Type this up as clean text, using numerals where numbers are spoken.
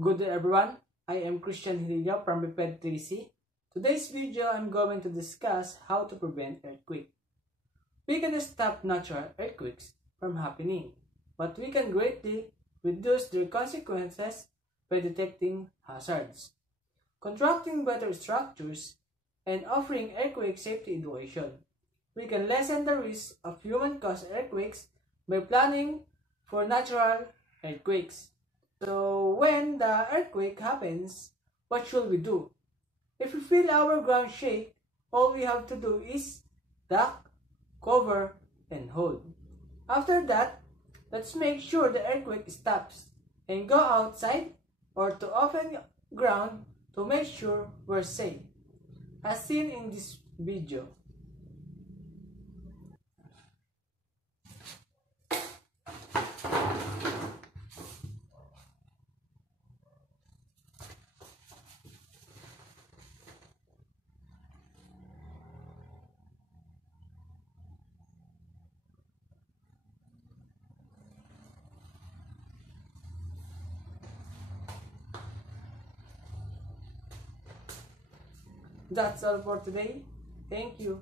Good day everyone, I am Christian Hililio from Preparedness. Today's video I'm going to discuss how to prevent earthquake. We can stop natural earthquakes from happening, but we can greatly reduce their consequences by detecting hazards, constructing better structures, and offering earthquake safety education. We can lessen the risk of human-caused earthquakes by planning for natural earthquakes. So when the earthquake happens, what should we do? If we feel our ground shake, all we have to do is duck, cover, and hold. After that, let's make sure the earthquake stops and go outside or to open ground to make sure we're safe, as seen in this video. That's all for today. Thank you.